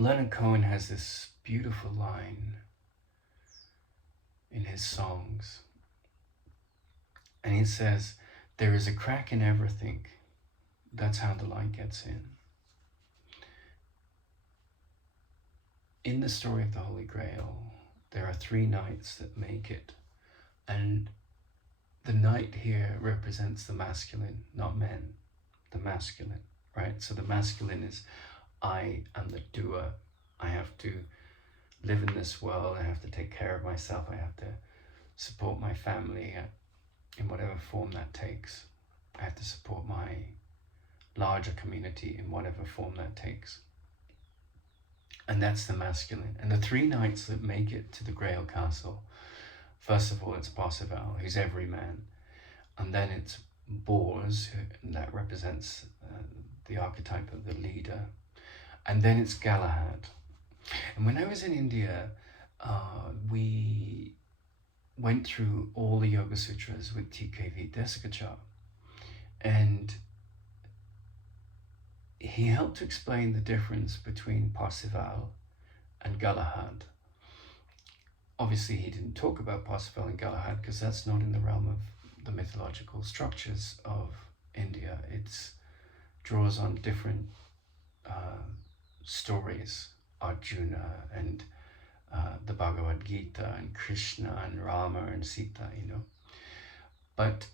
Leonard Cohen has this beautiful line in his songs, and he says, "There is a crack in everything. That's how the light gets in." In the story of the Holy Grail, there are 3 knights that make it, and the knight here represents the masculine, not men, the masculine, right? So the masculine is, I am the doer. I have to live in this world. I have to take care of myself. I have to support my family in whatever form that takes. I have to support my larger community in whatever form that takes. And that's the masculine. And the 3 knights that make it to the Grail Castle, first of all, it's Parsifal, who's every man. And then it's Bors, that represents the archetype of the leader. And then it's Galahad. And when I was in India, we went through all the Yoga Sutras with TKV Desikachar. And he helped to explain the difference between Parsifal and Galahad. Obviously, he didn't talk about Parsifal and Galahad because that's not in the realm of the mythological structures of India. It draws on different stories, Arjuna and the Bhagavad Gita and Krishna and Rama and Sita, But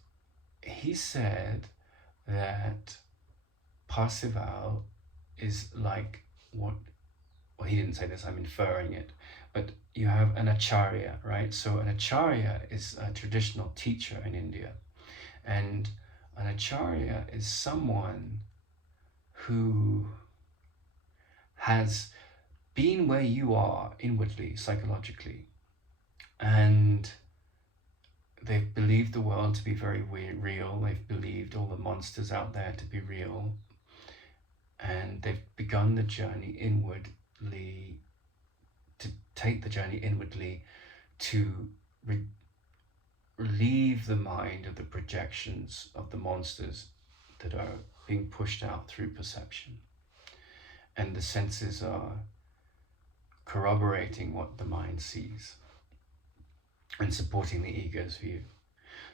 he said that Parsifal is like well, he didn't say this, I'm inferring it, but you have an acharya, right? So an acharya is a traditional teacher in India. And an acharya is someone who has been where you are inwardly, psychologically, and they've believed the world to be very real. They've believed all the monsters out there to be real. And they've begun the journey inwardly, to take the journey inwardly to relieve the mind of the projections of the monsters that are being pushed out through perception. And the senses are corroborating what the mind sees and supporting the ego's view.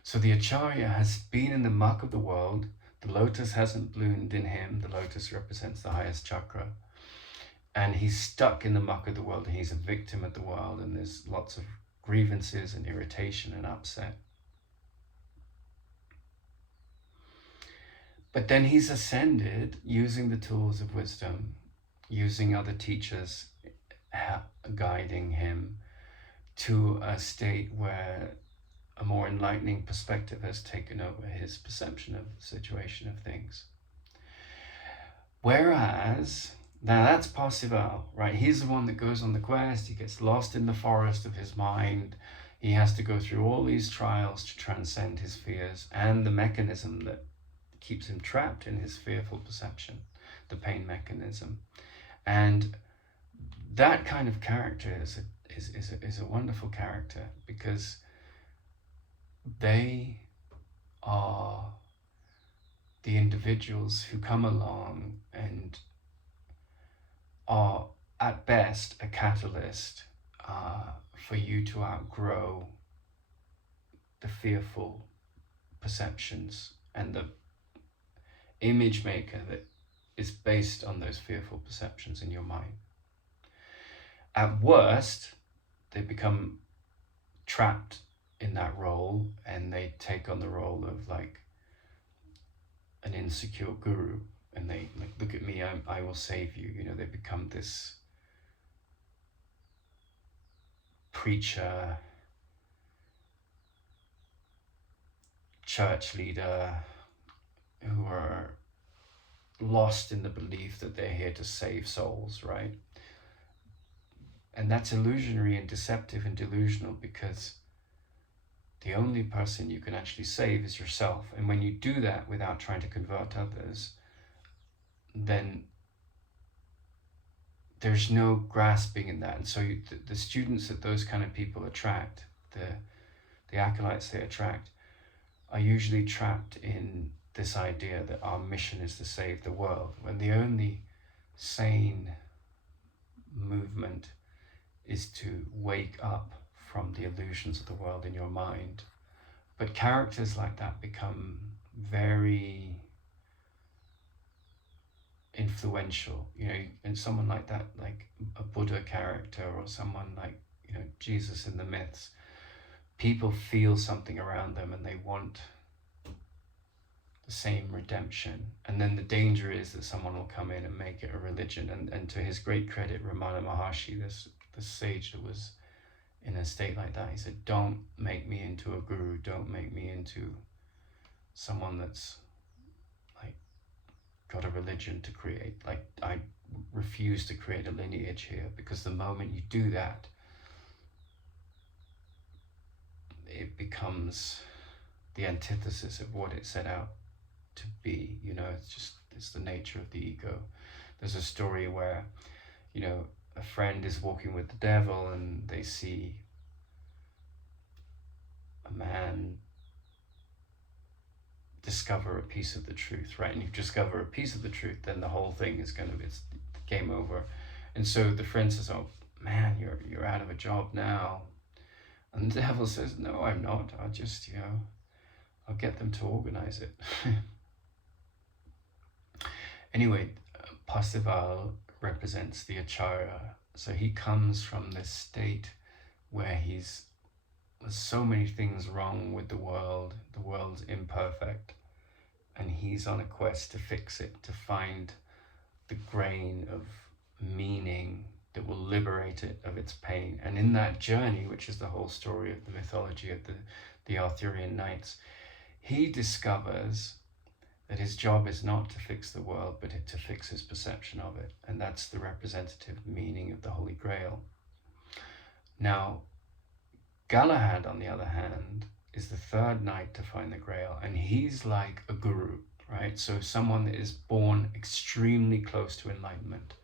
So the acharya has been in the muck of the world. The lotus hasn't bloomed in him. The lotus represents the highest chakra. And he's stuck in the muck of the world, and he's a victim of the world, and there's lots of grievances and irritation and upset. But then he's ascended using the tools of wisdom, using other teachers guiding him to a state where a more enlightening perspective has taken over his perception of the situation of things. Whereas, now that's Parsifal, right? He's the one that goes on the quest. He gets lost in the forest of his mind. He has to go through all these trials to transcend his fears and the mechanism that keeps him trapped in his fearful perception, the pain mechanism. And that kind of character is a wonderful character, because they are the individuals who come along and are at best a catalyst for you to outgrow the fearful perceptions and the image maker that is based on those fearful perceptions in your mind. At worst, they become trapped in that role, and they take on the role of like an insecure guru, and they like, look at me, I will save you. They become this preacher, church leader, who are lost in the belief that they're here to save souls, right? And that's illusionary and deceptive and delusional, because the only person you can actually save is yourself. And when you do that without trying to convert others, then there's no grasping in that. And so the students that those kind of people attract, the acolytes they attract, are usually trapped in this idea that our mission is to save the world, when the only sane is to wake up from the illusions of the world in your mind. But characters like that become very influential, and someone like that, like a Buddha character, or someone like, Jesus in the myths, people feel something around them and they want the same redemption. And then the danger is that someone will come in and make it a religion. And to his great credit, Ramana Maharshi, this sage that was in a state like that, he said, don't make me into a guru, don't make me into someone that's like got a religion to create. Like, I refuse to create a lineage here, because the moment you do that, it becomes the antithesis of what it set out to be. It's the nature of the ego. There's a story where, a friend is walking with the devil and they see a man discover a piece of the truth, right? And you discover a piece of the truth, then the whole thing is it's game over. And so the friend says, oh man, you're out of a job now. And the devil says, no, I'm not. I'll just, I'll get them to organize it. Anyway, Parsifal represents the acharya. So he comes from this state where there's so many things wrong with the world's imperfect, and he's on a quest to fix it, to find the grain of meaning that will liberate it of its pain. And in that journey, which is the whole story of the mythology of the Arthurian knights, he discovers that his job is not to fix the world, but to fix his perception of it. And that's the representative meaning of the Holy Grail. Now, Galahad, on the other hand, is the third knight to find the Grail, and he's like a guru, right? So someone that is born extremely close to enlightenment.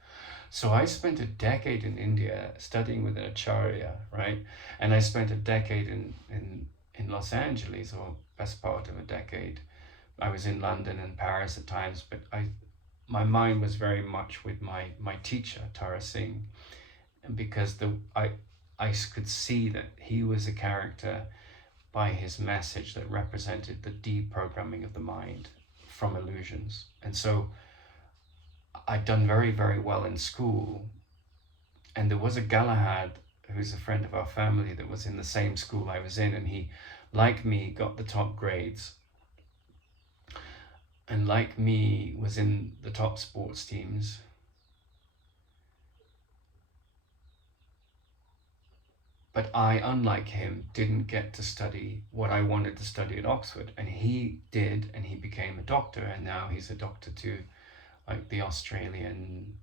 So I spent a decade in India studying with an acharya, right? And I spent a decade in Los Angeles, or best part of a decade. I was in London and Paris at times, but my mind was very much with my teacher, Tara Singh, and because I could see that he was a character by his message that represented the deprogramming of the mind from illusions. And so I'd done very, very well in school, and there was a Galahad who's a friend of our family that was in the same school I was in, and he, like me, got the top grades, and like me, was in the top sports teams. But I, unlike him, didn't get to study what I wanted to study at Oxford, and he did, and he became a doctor, and now he's a doctor to like the Australian,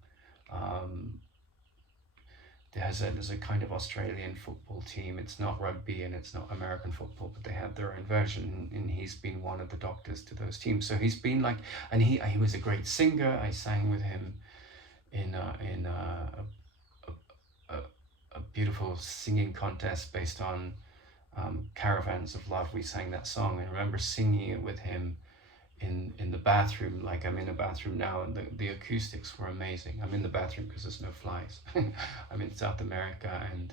there's a kind of Australian football team. It's not rugby and it's not American football, but they have their own version, and he's been one of the doctors to those teams. So he's been like, and he was a great singer. I sang with him in a beautiful singing contest based on Caravans of Love. We sang that song, and I remember singing it with him in the bathroom, like I'm in a bathroom now, and the acoustics were amazing. I'm in the bathroom because there's no flies. I'm in South America and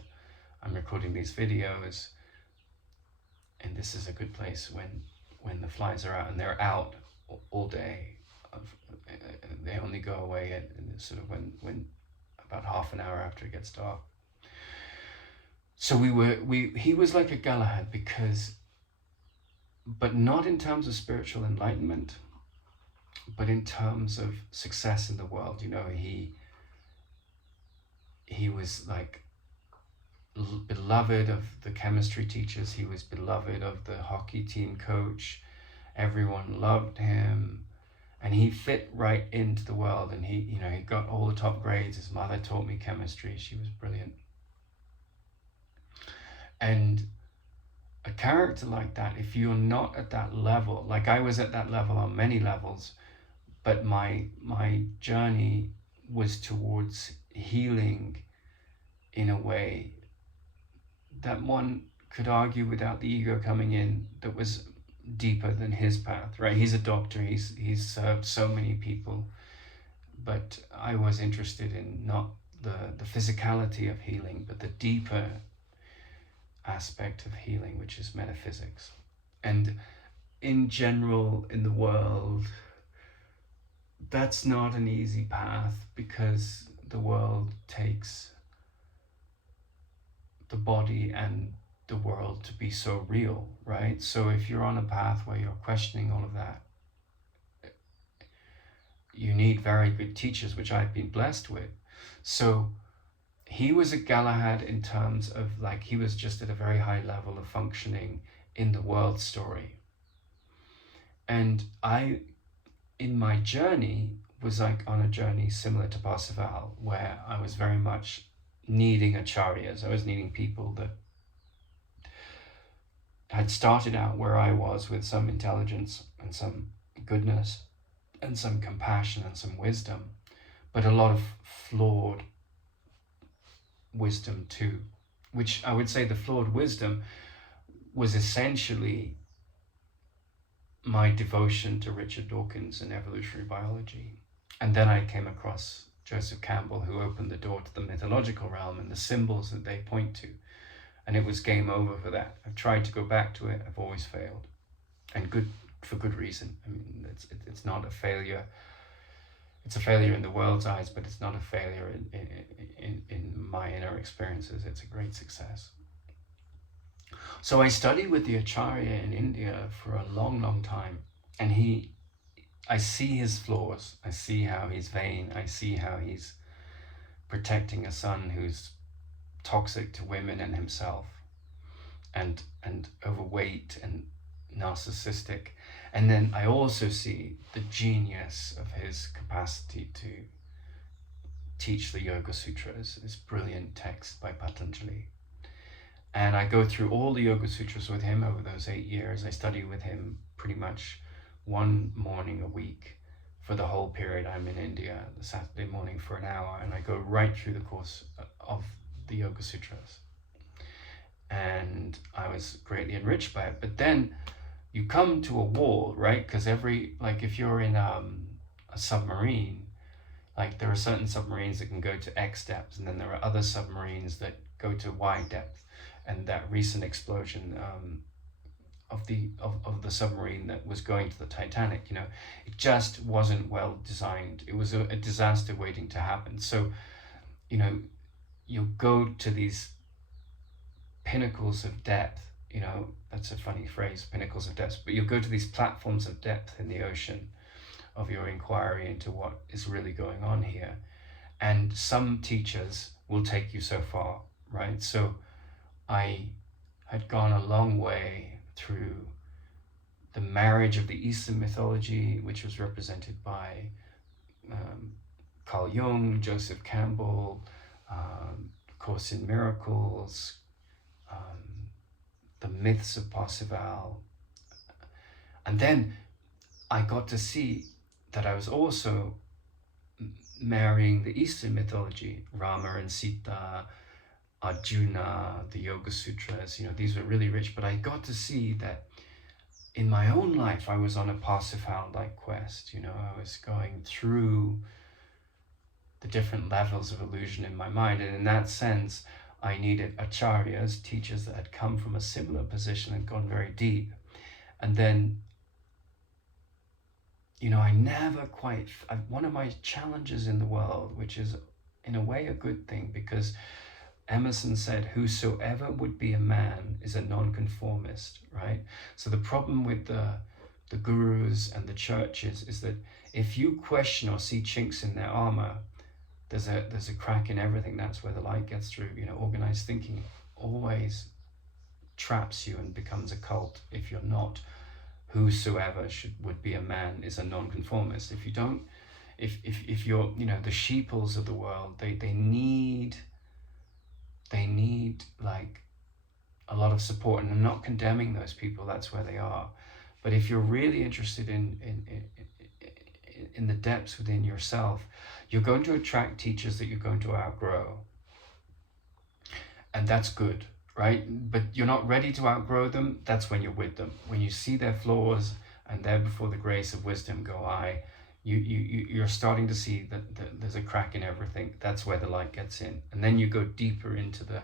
I'm recording these videos, and this is a good place when the flies are out, and they're out all day. They only go away at sort of when about half an hour after it gets dark. So he was like a Galahad, but not in terms of spiritual enlightenment, but in terms of success in the world. He was like beloved of the chemistry teachers. He was beloved of the hockey team coach. Everyone loved him, and he fit right into the world. And he got all the top grades. His mother taught me chemistry. She was brilliant. And a character like that, if you're not at that level, like I was at that level on many levels, but my journey was towards healing in a way that one could argue, without the ego coming in, that was deeper than his path, right? He's a doctor, he's served so many people, but I was interested in not the physicality of healing, but the deeper aspect of healing, which is metaphysics. And in general, in the world, that's not an easy path, because the world takes the body and the world to be so real, right? So if you're on a path where you're questioning all of that, you need very good teachers, which I've been blessed with. So he was a Galahad in terms of, like, he was just at a very high level of functioning in the world story. And I, in my journey, was like on a journey similar to Parsifal, where I was very much needing acharyas. I was needing people that had started out where I was, with some intelligence and some goodness and some compassion and some wisdom, but a lot of flawed wisdom too, which I would say the flawed wisdom was essentially my devotion to Richard Dawkins and evolutionary biology. And then I came across Joseph Campbell, who opened the door to the mythological realm and the symbols that they point to. And it was game over for that. I've tried to go back to it. I've always failed. And for good reason. I mean, it's not a failure. It's a failure in the world's eyes, but it's not a failure in my inner experiences. It's a great success. So I studied with the acharya in India for a long, long time. And I see his flaws. I see how he's vain. I see how he's protecting a son who's toxic to women and himself, and overweight and narcissistic. And then I also see the genius of his capacity to teach the Yoga Sutras, this brilliant text by Patanjali. And I go through all the Yoga Sutras with him over those 8 years. I study with him pretty much one morning a week for the whole period I'm in India, the Saturday morning for an hour, and I go right through the course of the Yoga Sutras. And I was greatly enriched by it. But then you come to a wall, right? Because if you're in a submarine, like there are certain submarines that can go to X depth, and then there are other submarines that go to Y depth. And that recent explosion of the submarine that was going to the Titanic, it just wasn't well designed. It was a disaster waiting to happen. So, you go to these pinnacles of depth, that's a funny phrase, pinnacles of depth, but you'll go to these platforms of depth in the ocean of your inquiry into what is really going on here. And some teachers will take you so far, right? So I had gone a long way through the marriage of the Eastern mythology, which was represented by Carl Jung, Joseph Campbell, Course in Miracles, the myths of Parsifal. And then I got to see that I was also marrying the Eastern mythology, Rama and Sita, Arjuna, the Yoga Sutras, these were really rich, but I got to see that in my own life, I was on a Parsifal-like quest. I was going through the different levels of illusion in my mind. And in that sense, I needed acharyas, teachers that had come from a similar position and gone very deep. And then, one of my challenges in the world, which is in a way a good thing, because Emerson said, whosoever would be a man is a nonconformist, right? So the problem with the gurus and the churches is that if you question or see chinks in their armor, there's a crack in everything. That's where the light gets through. Organized thinking always traps you and becomes a cult if you're not whosoever would be a man is a nonconformist. If you don't, if you're, the sheeples of the world, they need like a lot of support. And I'm not condemning those people, that's where they are. But if you're really interested in the depths within yourself, you're going to attract teachers that you're going to outgrow. And that's good, right? But you're not ready to outgrow them, that's when you're with them. When you see their flaws and there before the grace of wisdom go, you're starting to see that there's a crack in everything. That's where the light gets in, and then you go deeper into the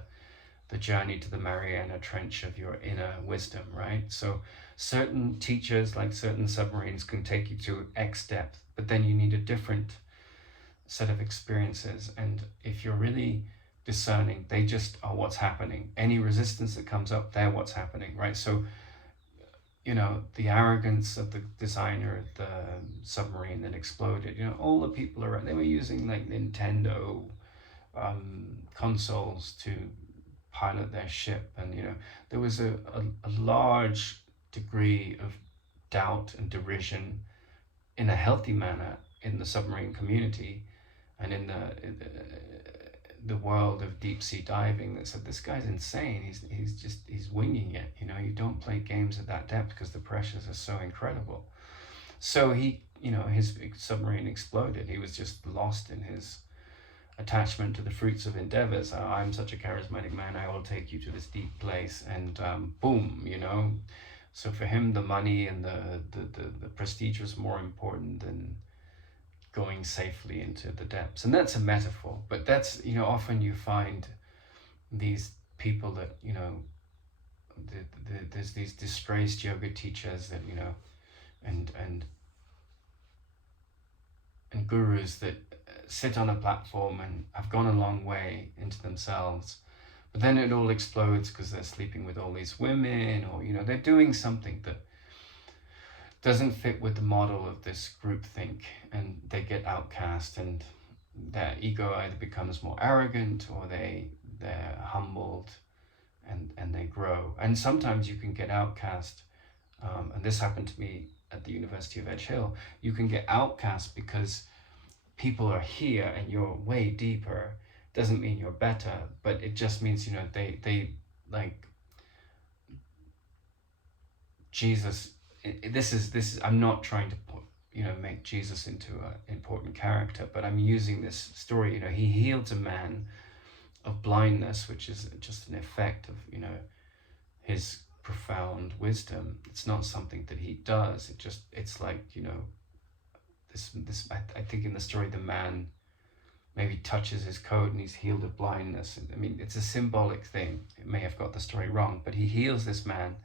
journey to the Mariana Trench of your inner wisdom, right? So certain teachers, like certain submarines, can take you to X depth, but then you need a different set of experiences. And if you're really discerning, they just are what's happening. Any resistance that comes up, they're what's happening, right? So, you know, the arrogance of the designer of the submarine that exploded, you know, all the people around, they were using like Nintendo consoles to pilot their ship. And, you know, there was a large degree of doubt and derision in a healthy manner in the submarine community and in the world of deep sea diving, that said, this guy's insane. He's winging it. You know, you don't play games at that depth because the pressures are so incredible. So he, you know, his submarine exploded. He was just lost in his attachment to the fruits of endeavors. I'm such a charismatic man, I will take you to this deep place, and boom, you know. So for him, the money and the prestige was more important than going safely into the depths. And that's a metaphor, but that's, you know, often you find these people that, you know, there's these disgraced yoga teachers that, you know, and gurus that sit on a platform and have gone a long way into themselves, but then it all explodes because they're sleeping with all these women, or, you know, they're doing something that doesn't fit with the model of this groupthink, and they get outcast, and their ego either becomes more arrogant, or they're humbled, and they grow. And sometimes you can get outcast, and this happened to me at the University of Edge Hill. You can get outcast because people are here and you're way deeper. Doesn't mean you're better, but it just means, you know, they like Jesus. This is I'm not trying to put, you know, make Jesus into an important character, but I'm using this story. You know, he healed a man of blindness, which is just an effect of, you know, his profound wisdom. It's not something that he does. It's like, you know, this I think in the story, the man maybe touches his coat and he's healed of blindness. I mean, it's a symbolic thing. It may have got the story wrong, but he heals this man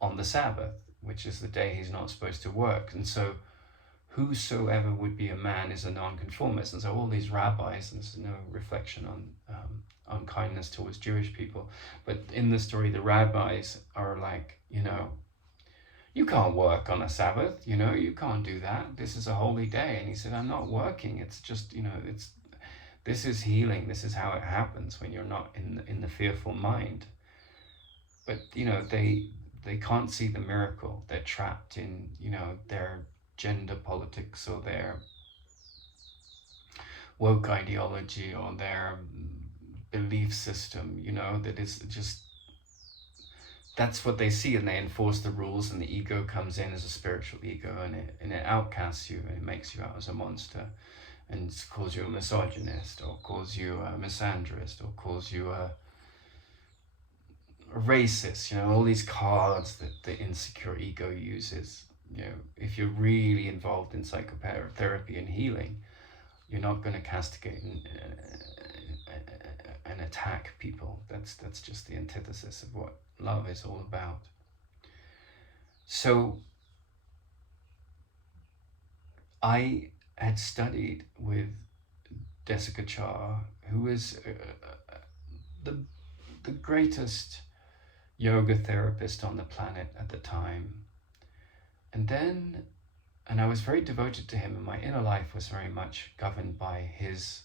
on the Sabbath, which is the day he's not supposed to work. And so whosoever would be a man is a nonconformist. And so all these rabbis, and there's no reflection on kindness towards Jewish people, but in the story, the rabbis are like, you know, you can't work on a Sabbath, you know, you can't do that. This is a holy day. And he said, I'm not working. It's just, you know, this is healing. This is how it happens when you're not in the fearful mind. But, you know, they can't see the miracle. They're trapped in, you know, their gender politics, or their woke ideology, or their belief system, you know, that is just, that's what they see, and they enforce the rules, and the ego comes in as a spiritual ego, and it outcasts you, and it makes you out as a monster, and calls you a misogynist, or calls you a misandrist, or calls you a racist, you know, all these cards that the insecure ego uses. You know, if you're really involved in psychotherapy and healing, you're not going to castigate and attack people. That's just the antithesis of what love is all about. So I had studied with Desikachar, who is the greatest yoga therapist on the planet at the time. And I was very devoted to him, and my inner life was very much governed by his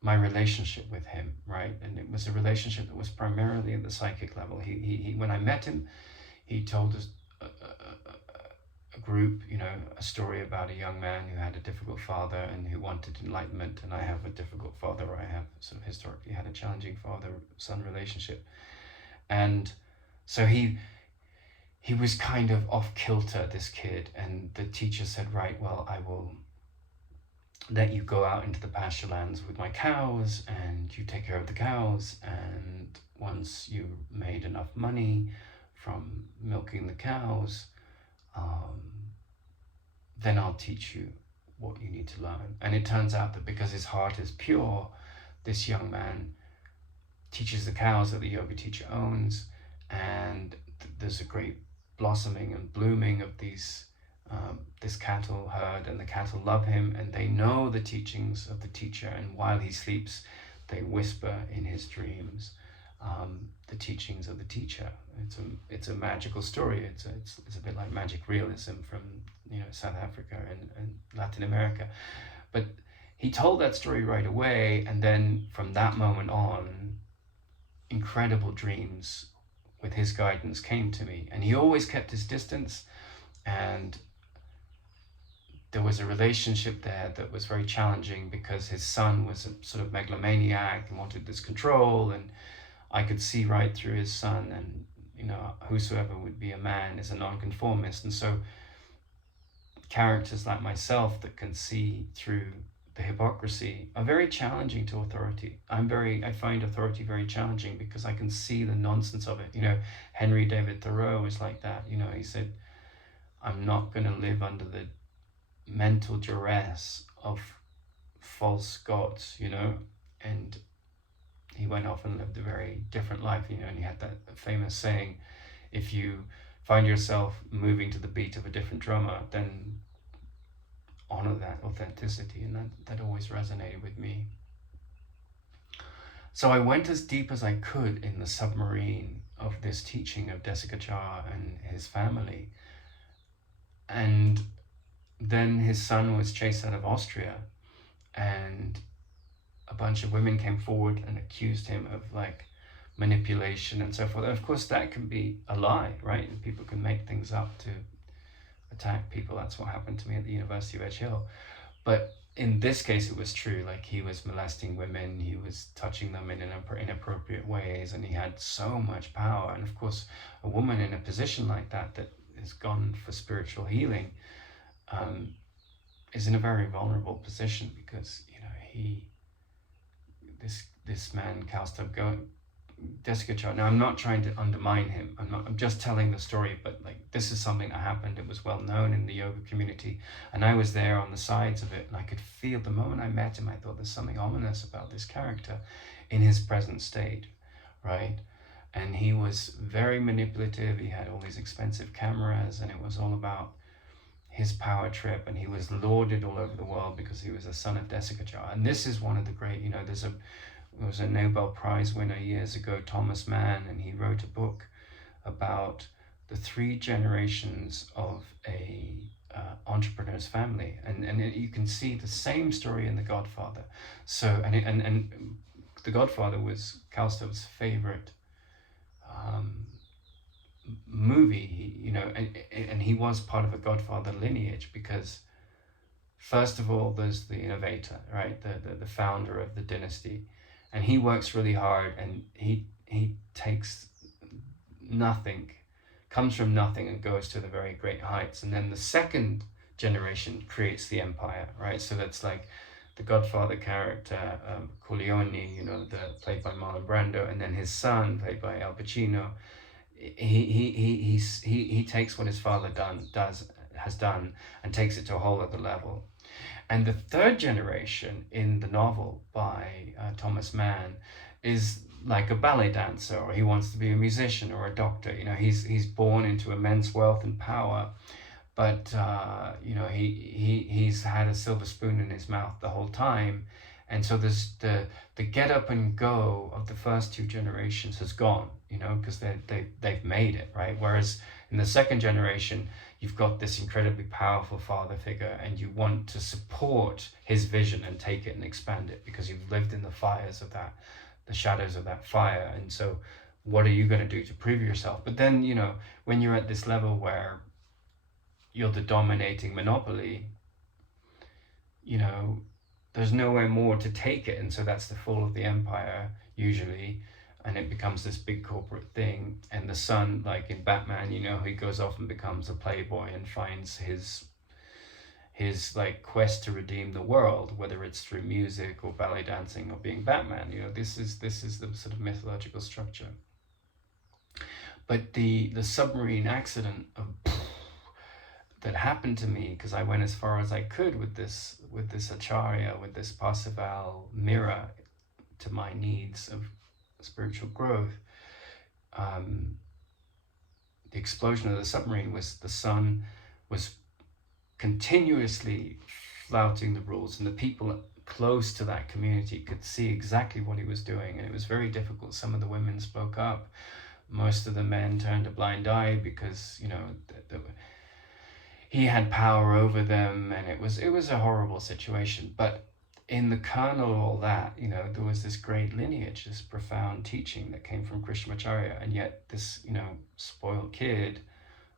my relationship with him, right? And it was a relationship that was primarily at the psychic level. He when I met him, he told us a group, you know, a story about a young man who had a difficult father and who wanted enlightenment. And I have a difficult father. I have sort of historically had a challenging father-son relationship. And so he was kind of off kilter, this kid. And the teacher said, right, well, I will let you go out into the pasture lands with my cows, and you take care of the cows. And once you made enough money from milking the cows, then I'll teach you what you need to learn. And it turns out that because his heart is pure, this young man teaches the cows that the yoga teacher owns, and there's a great blossoming and blooming of this cattle herd, and the cattle love him, and they know the teachings of the teacher, and while he sleeps, they whisper in his dreams the teachings of the teacher. It's a magical story. It's a bit like magic realism from South Africa and Latin America, but he told that story right away, and then from that moment on, incredible dreams with his guidance came to me. And he always kept his distance, and there was a relationship there that was very challenging because his son was a sort of megalomaniac and wanted this control, and I could see right through his son, and whosoever would be a man is a nonconformist. And so characters like myself that can see through the hypocrisy are very challenging to authority. I find authority very challenging because I can see the nonsense of it. Henry David Thoreau is like that. He said, I'm not going to live under the mental duress of false gods, and he went off and lived a very different life, and he had that famous saying, if you find yourself moving to the beat of a different drummer, then honor that authenticity. And that always resonated with me. So I went as deep as I could in the submarine of this teaching of Desikachar and his family. And then his son was chased out of Austria, and a bunch of women came forward and accused him of manipulation and so forth. And of course that can be a lie, right? And people can make things up to attack people. That's what happened to me at the University of Edge Hill. But in this case, it was true. He was molesting women, he was touching them in inappropriate ways, and he had so much power. And of course, a woman in a position like that has gone for spiritual healing is in a very vulnerable position, because this man, Kaustubh Desikachar. Now, I'm not trying to undermine him. I'm just telling the story, but this is something that happened. It was well known in the yoga community, and I was there on the sides of it, and I could feel the moment I met him, I thought there's something ominous about this character in his present state, right? And he was very manipulative. He had all these expensive cameras, and it was all about his power trip, and he was lauded all over the world because he was a son of Desikachar. And this is one of the great, there was a Nobel Prize winner years ago, Thomas Mann, and he wrote a book about the 3 generations of a entrepreneur's family, and you can see the same story in The Godfather. So and The Godfather was Kaustubh's favorite movie, and he was part of a Godfather lineage, because first of all there's the innovator, right, the founder of the dynasty, and he works really hard, and he takes nothing, comes from nothing, and goes to the very great heights. And then the second generation creates the empire, right? So that's the Godfather character, Corleone, played by Marlon Brando, and then his son, played by Al Pacino. He takes what his father has done and takes it to a whole other level. And the third generation in the novel by Thomas Mann is like a ballet dancer, or he wants to be a musician or a doctor. He's born into immense wealth and power, but he's had a silver spoon in his mouth the whole time. And so there's the get up and go of the first 2 generations has gone, because they've made it, right? Whereas in the second generation, you've got this incredibly powerful father figure, and you want to support his vision and take it and expand it, because you've lived in the fires of that, the shadows of that fire. And so what are you going to do to prove yourself? But then, when you're at this level where you're the dominating monopoly, there's nowhere more to take it. And so that's the fall of the empire, usually, and it becomes this big corporate thing. And the son, like in Batman, he goes off and becomes a playboy and finds his quest to redeem the world, whether it's through music or ballet dancing or being Batman. This is the sort of mythological structure. But the submarine accident of that happened to me, because I went as far as I could with this acharya, with this Parsifal mirror to my needs of spiritual growth. The explosion of the submarine was, the sun was continuously flouting the rules, and the people close to that community could see exactly what he was doing, and it was very difficult. Some of the women spoke up. Most of the men turned a blind eye because, you know, he had power over them, and it was a horrible situation. But in the kernel of all that, you know, there was this great lineage, this profound teaching that came from Krishnamacharya, and yet this, you know, spoiled kid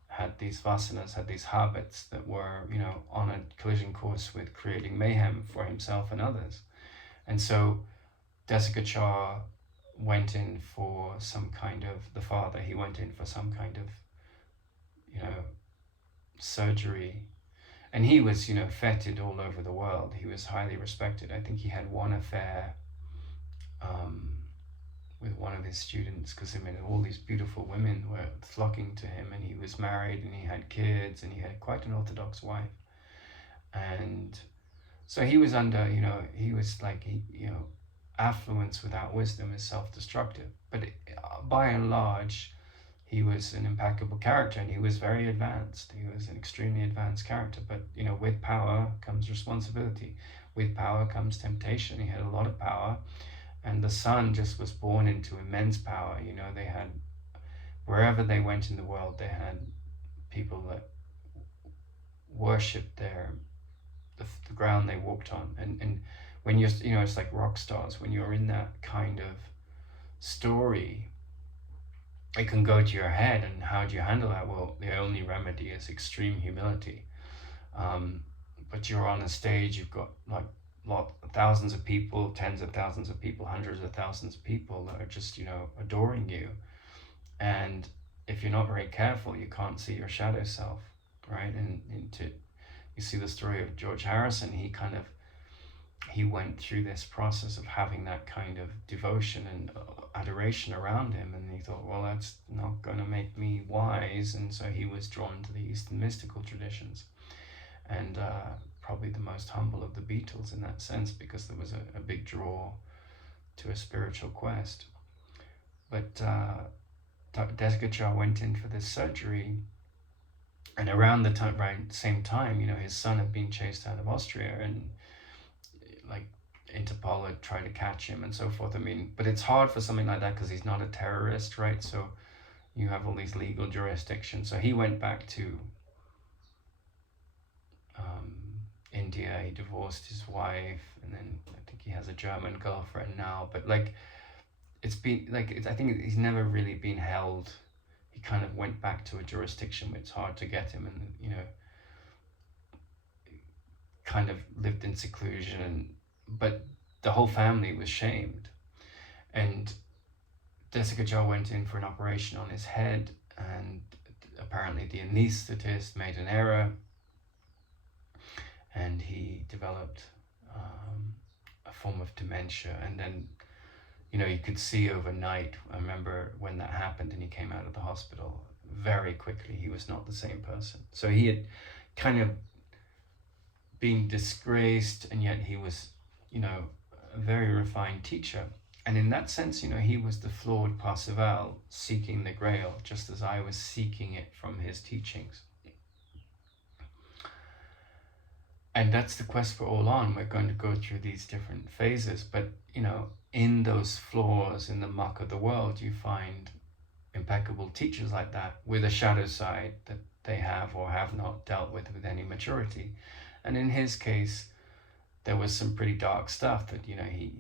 had these vasanas, had these habits that were, you know, on a collision course with creating mayhem for himself and others. And so Desikachar went in for some kind of, the father, he went in for some kind of, you know, surgery. And he was, you know, feted all over the world. He was highly respected. I think he had one affair with one of his students, because, I mean, all these beautiful women were flocking to him, and he was married, and he had kids, and he had quite an orthodox wife. And so he was under, you know, he was like, you know, affluence without wisdom is self-destructive. But by and large, he was an impeccable character, and he was very advanced. He was an extremely advanced character. But, you know, with power comes responsibility. With power comes temptation. He had a lot of power, and the son just was born into immense power. You know, they had, wherever they went in the world, they had people that worshipped the ground they walked on. And when you're, you know, it's like rock stars. When you're in that kind of story, it can go to your head. And how do you handle that? Well, the only remedy is extreme humility. But you're on a stage, you've got like thousands of people, tens of thousands of people, hundreds of thousands of people that are just, you know, adoring you. And if you're not very careful, you can't see your shadow self, right? And you see the story of George Harrison. He went through this process of having that kind of devotion and adoration around him, and he thought, well, that's not going to make me wise. And so he was drawn to the Eastern mystical traditions, and probably the most humble of the Beatles in that sense, because there was a big draw to a spiritual quest. But Desikachar went in for this surgery, and around the same time, you know, his son had been chased out of Austria, and like Interpol had tried to catch him and so forth. I mean, but it's hard for something like that because he's not a terrorist, right? So you have all these legal jurisdictions. So he went back to India. He divorced his wife, and then I think he has a German girlfriend now. But like, it's been like, I think he's never really been held. He kind of went back to a jurisdiction where it's hard to get him, and, you know, kind of lived in seclusion. But the whole family was shamed, and Desikachar went in for an operation on his head, and apparently the anesthetist made an error, and he developed a form of dementia. And then, you know, you could see overnight, I remember when that happened and he came out of the hospital, very quickly he was not the same person. So he had kind of been disgraced, and yet he was, you know, a very refined teacher. And in that sense, you know, he was the flawed Parsifal seeking the Grail, just as I was seeking it from his teachings. And that's the quest we're all on. We're going to go through these different phases, but, you know, in those flaws, in the muck of the world, you find impeccable teachers like that with a shadow side that they have or have not dealt with any maturity. And in his case, there was some pretty dark stuff that, you know, he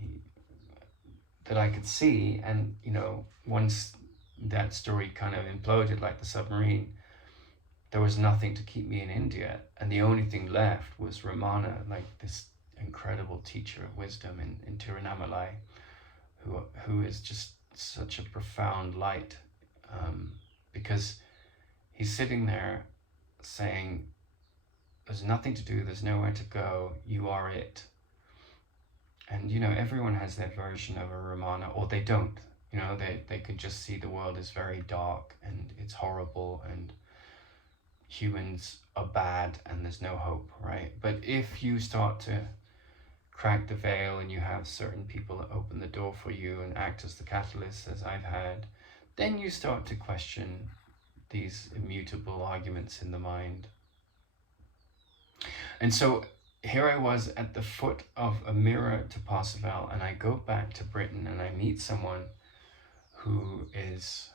that I could see. And, you know, once that story kind of imploded like the submarine, there was nothing to keep me in India, and the only thing left was Ramana, like this incredible teacher of wisdom in Tirunamalai, who is just such a profound light, because he's sitting there saying, there's nothing to do, there's nowhere to go, you are it. And, you know, everyone has their version of a Ramana, or they don't. You know, they could just see the world as very dark and it's horrible, and humans are bad and there's no hope, right? But if you start to crack the veil and you have certain people that open the door for you and act as the catalyst, as I've had, then you start to question these immutable arguments in the mind. And so here I was at the foot of a mirror to Parsifal, and I go back to Britain and I meet someone who is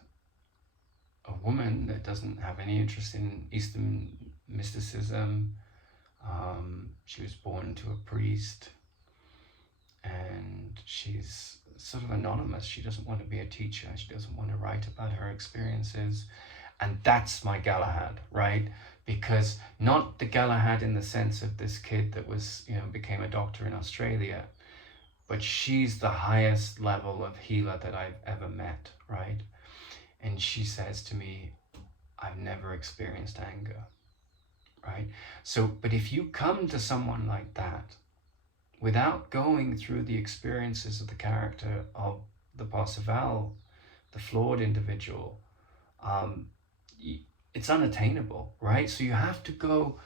a woman that doesn't have any interest in Eastern mysticism. She was born to a priest, and she's sort of anonymous. She doesn't want to be a teacher. She doesn't want to write about her experiences. And that's my Galahad, right? Because not the Galahad in the sense of this kid that was, became a doctor in Australia, but she's the highest level of healer that I've ever met, right? And she says to me, I've never experienced anger, right? So, but if you come to someone like that, without going through the experiences of the character of the Parsifal, the flawed individual, it's unattainable, right? So you have to go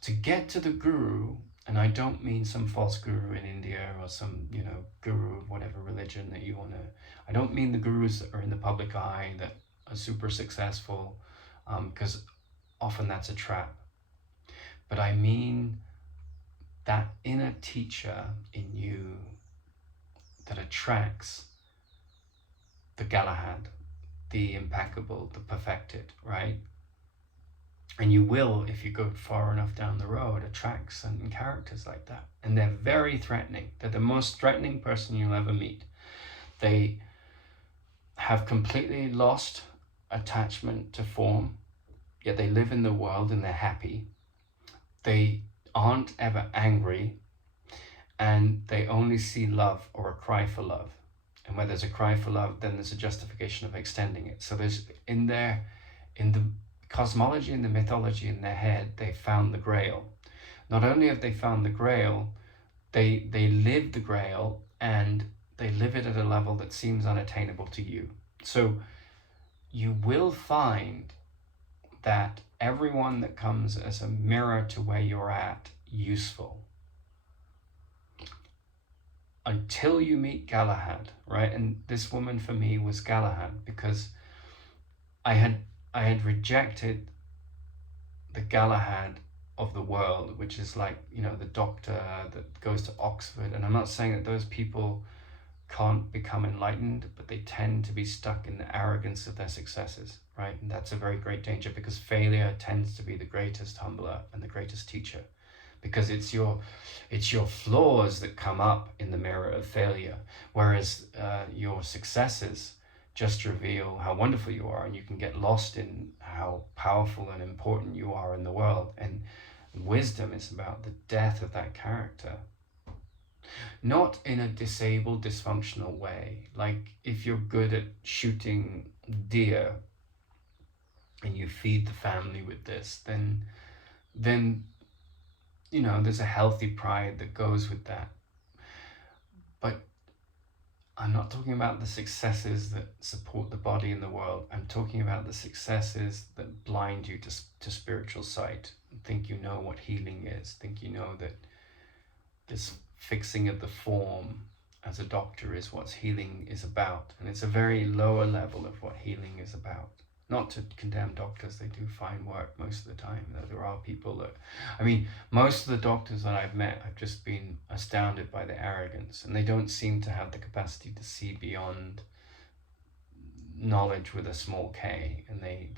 to get to the guru, and I don't mean some false guru in India or some, guru of whatever religion that you want to, I don't mean the gurus that are in the public eye that are super successful, because often that's a trap. But I mean that inner teacher in you that attracts the Galahad, the impeccable, the perfected, right? And you will, if you go far enough down the road, attract certain characters like that. And they're very threatening. They're the most threatening person you'll ever meet. They have completely lost attachment to form, yet they live in the world and they're happy. They aren't ever angry, and they only see love or a cry for love. And where there's a cry for love, then there's a justification of extending it. So there's in the cosmology and the mythology in their head, they found the Grail. Not only have they found the Grail, they live the Grail, and they live it at a level that seems unattainable to you. So you will find that everyone that comes as a mirror to where you're at, useful. Until you meet Galahad, right? And this woman for me was Galahad, because I had rejected the Galahad of the world, which is like, the doctor that goes to Oxford. And I'm not saying that those people can't become enlightened, but they tend to be stuck in the arrogance of their successes, right? And that's a very great danger, because failure tends to be the greatest humbler and the greatest teacher, because it's your flaws that come up in the mirror of failure, whereas your successes just reveal how wonderful you are, and you can get lost in how powerful and important you are in the world. And wisdom is about the death of that character. Not in a disabled, dysfunctional way. Like if you're good at shooting deer and you feed the family with this, then there's a healthy pride that goes with that. But I'm not talking about the successes that support the body in the world. I'm talking about the successes that blind you to spiritual sight. Think you know what healing is. Think you know that this fixing of the form as a doctor is what healing is about. And it's a very lower level of what healing is about. Not to condemn doctors, they do fine work most of the time. There are people that, most of the doctors that I've met, I've just been astounded by their arrogance, and they don't seem to have the capacity to see beyond knowledge with a small K. And they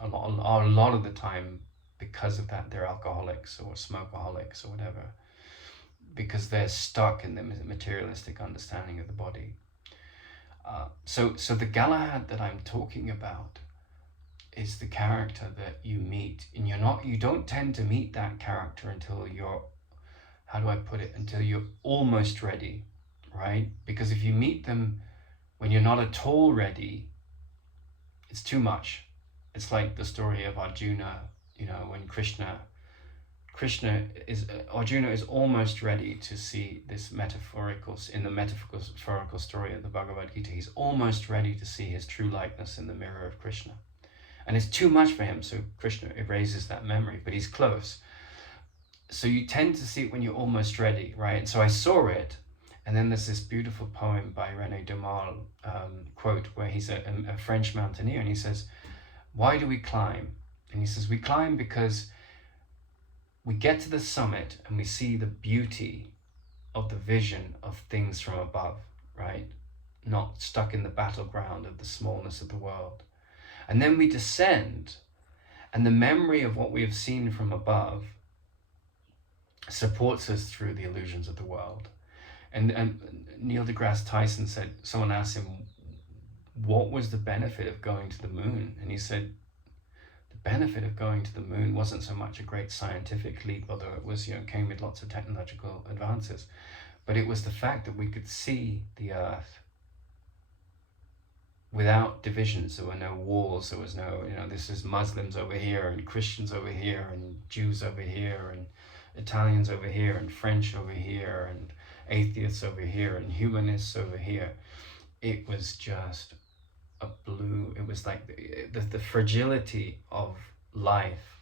a lot of the time, because of that, they're alcoholics or smokeaholics or whatever, because they're stuck in the materialistic understanding of the body. So the Galahad that I'm talking about is the character that you meet, and you don't tend to meet that character until you're, until you're almost ready, right? Because if you meet them when you're not at all ready, it's too much. It's like the story of Arjuna, when Arjuna is almost ready to see this metaphorical story of the Bhagavad Gita. He's almost ready to see his true likeness in the mirror of Krishna. And it's too much for him, so Krishna erases that memory, but he's close. So you tend to see it when you're almost ready, right? So I saw it, and then there's this beautiful poem by René Dumas, quote, where he's a French mountaineer, and he says, why do we climb? And he says, we climb because we get to the summit and we see the beauty of the vision of things from above, right? Not stuck in the battleground of the smallness of the world. And then we descend, and the memory of what we have seen from above supports us through the illusions of the world. And Neil deGrasse Tyson said, someone asked him, what was the benefit of going to the moon? And he said, the benefit of going to the moon wasn't so much a great scientific leap, although it was, came with lots of technological advances, but it was the fact that we could see the earth without divisions. There were no walls, there was no, this is Muslims over here and Christians over here and Jews over here and Italians over here and French over here and atheists over here and humanists over here. It was just it was like the fragility of life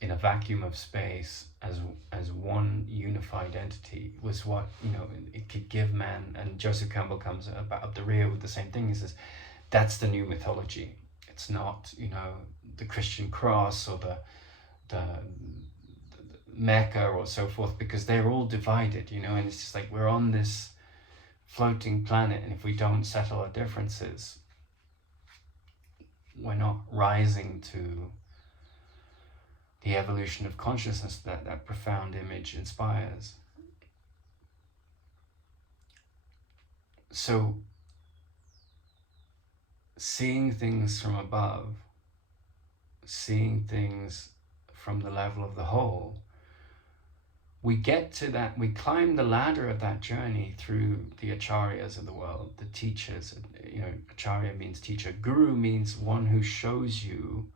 in a vacuum of space as one unified entity was what, it could give man. And Joseph Campbell comes up the rear with the same thing. He says, that's the new mythology. It's not, the Christian cross or the Mecca or so forth, because they're all divided, and it's just like we're on this floating planet, and if we don't settle our differences, we're not rising to the evolution of consciousness that profound image inspires. So seeing things from above, seeing things from the level of the whole, we get to that, we climb the ladder of that journey through the acharyas of the world, the teachers. Acharya means teacher. Guru means one who shows you,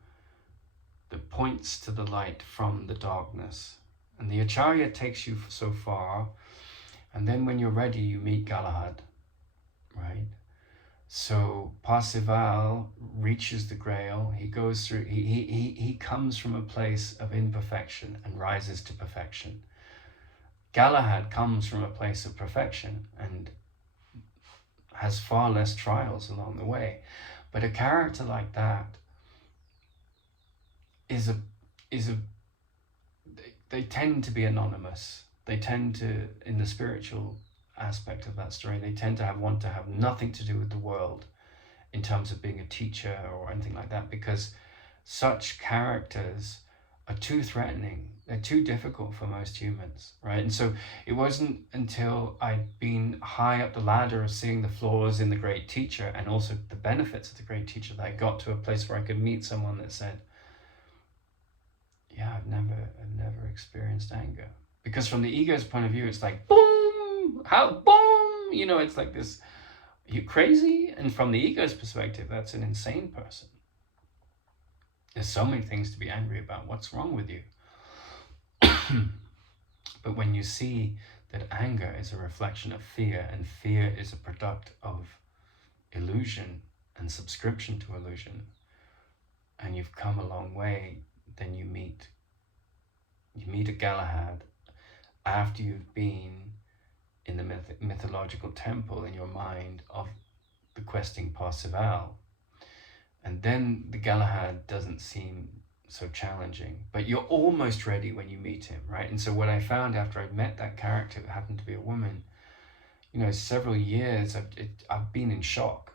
that points to the light from the darkness. And the acharya takes you so far, and then when you're ready, you meet Galahad, right? So Parsifal reaches the grail. He goes through, he comes from a place of imperfection and rises to perfection. Galahad comes from a place of perfection and has far less trials along the way. But a character like that they tend to be anonymous. They tend to, in the spiritual aspect of that story, they tend to want to have nothing to do with the world in terms of being a teacher or anything like that, because such characters are too threatening. They're too difficult for most humans, right? And so it wasn't until I'd been high up the ladder of seeing the flaws in the great teacher and also the benefits of the great teacher that I got to a place where I could meet someone that said, yeah, I've never experienced anger. Because from the ego's point of view, it's like, boom, it's like this, are you crazy? And from the ego's perspective, that's an insane person. There's so many things to be angry about. What's wrong with you? But when you see that anger is a reflection of fear, and fear is a product of illusion and subscription to illusion, and you've come a long way, then you meet a Galahad after you've been in the mythological temple in your mind of the questing Parsifal. And then the Galahad doesn't seem so challenging, but you're almost ready when you meet him, right? And so what I found after I'd met that character, who happened to be a woman, several years, I've been in shock.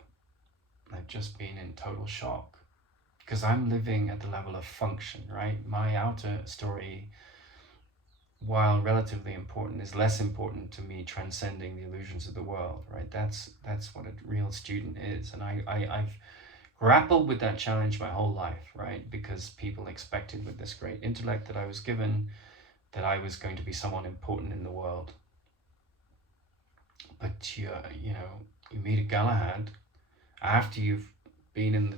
I've just been in total shock, because I'm living at the level of function, right? My outer story, while relatively important, is less important to me transcending the illusions of the world, right? That's what a real student is. And I've grappled with that challenge my whole life, right? Because people expected, with this great intellect that I was given, that I was going to be someone important in the world. But you meet a Galahad after you've been in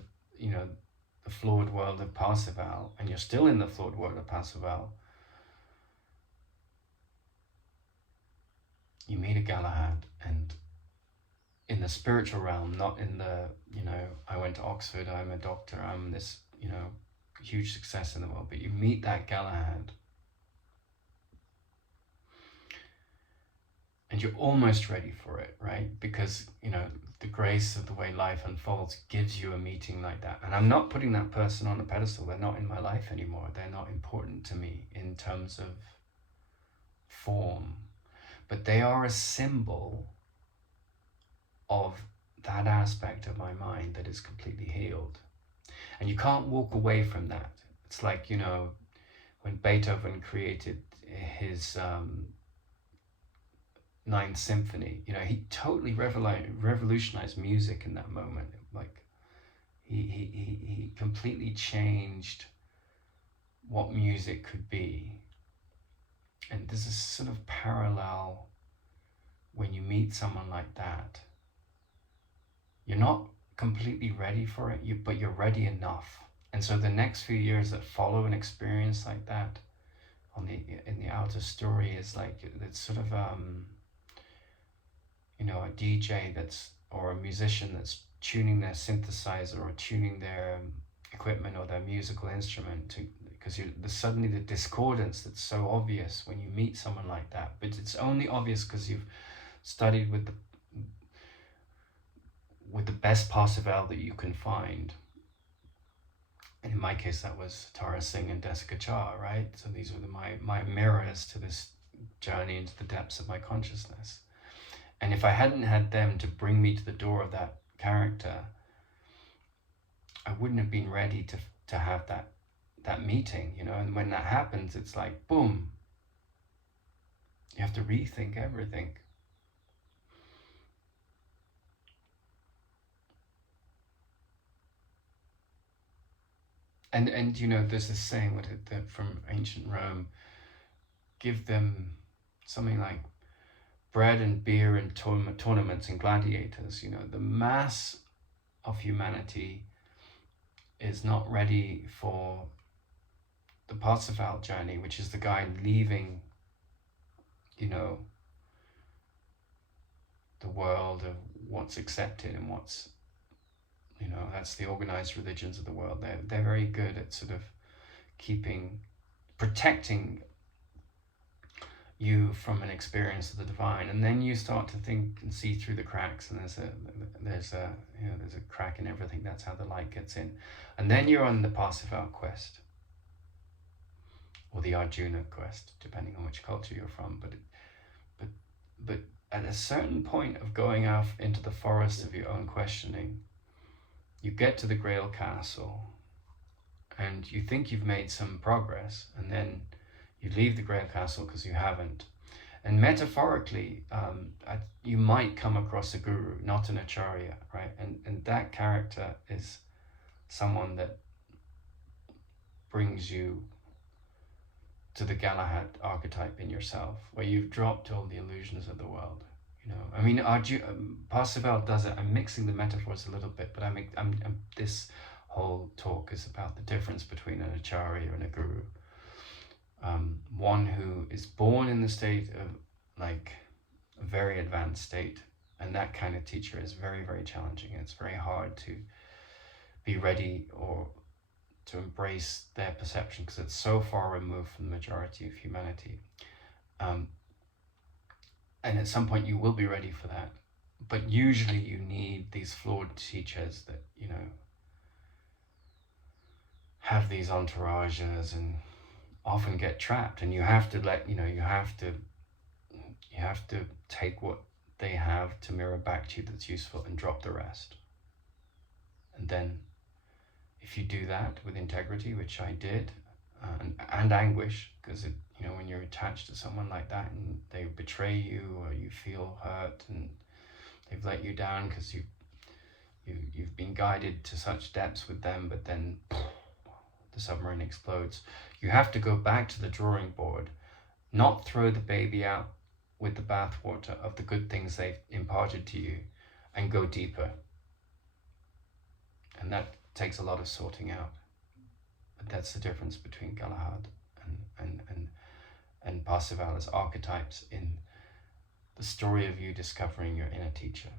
the flawed world of Parsifal, and you're still in the flawed world of Parsifal. You meet a Galahad, and in the spiritual realm, not in the, I went to Oxford, I'm a doctor, I'm this, huge success in the world, but you meet that Galahad and you're almost ready for it, right? Because, the grace of the way life unfolds gives you a meeting like that. And I'm not putting that person on a pedestal. They're not in my life anymore. They're not important to me in terms of form, but they are a symbol of that aspect of my mind that is completely healed. And you can't walk away from that. It's like, when Beethoven created his Ninth Symphony, he totally revolutionized music in that moment. Like he completely changed what music could be. And there's a sort of parallel when you meet someone like that. You're not completely ready for it, but you're ready enough. And so the next few years that follow an experience like that in the outer story is like, it's sort of a DJ or a musician that's tuning their synthesizer or tuning their equipment or their musical instrument because there's suddenly the discordance that's so obvious when you meet someone like that. But it's only obvious because you've studied with the best Parsifal that you can find. And in my case, that was Tara Singh and Desika Char, right? So these were my mirrors to this journey into the depths of my consciousness. And if I hadn't had them to bring me to the door of that character, I wouldn't have been ready to have that meeting, And when that happens, it's like, boom. You have to rethink everything. And there's this saying that from ancient Rome, give them something like bread and beer and tournaments and gladiators. The mass of humanity is not ready for the Parsifal journey, which is the guy leaving, the world of what's accepted and what's, that's the organized religions of the world. They're very good at sort of protecting you from an experience of the divine, and then you start to think and see through the cracks, and there's a crack in everything. That's how the light gets in, and then you're on the Parsifal quest, or the Arjuna quest, depending on which culture you're from. But at a certain point of going off into the forest of your own questioning, you get to the Grail Castle, and you think you've made some progress, and then you leave the Grail Castle because you haven't. And metaphorically, you might come across a guru, not an acharya, right? And that character is someone that brings you to the Galahad archetype in yourself, where you've dropped all the illusions of the world. I mean, Parsifal does it. I'm mixing the metaphors a little bit, but this whole talk is about the difference between an acharya and a guru. One who is born in the state of like a very advanced state, and that kind of teacher is very, very challenging. It's very hard to be ready or to embrace their perception because it's so far removed from the majority of humanity. And at some point you will be ready for that. But usually you need these flawed teachers that, have these entourages and often get trapped, and you have to you have to take what they have to mirror back to you that's useful and drop the rest. And then if you do that with integrity, which I did, and anguish, because when you're attached to someone like that and they betray you, or you feel hurt and they've let you down because you've been guided to such depths with them, but then the submarine explodes. You have to go back to the drawing board, not throw the baby out with the bathwater of the good things they've imparted to you, and go deeper. And that takes a lot of sorting out. But that's the difference between Galahad and Parsifal as archetypes in the story of you discovering your inner teacher.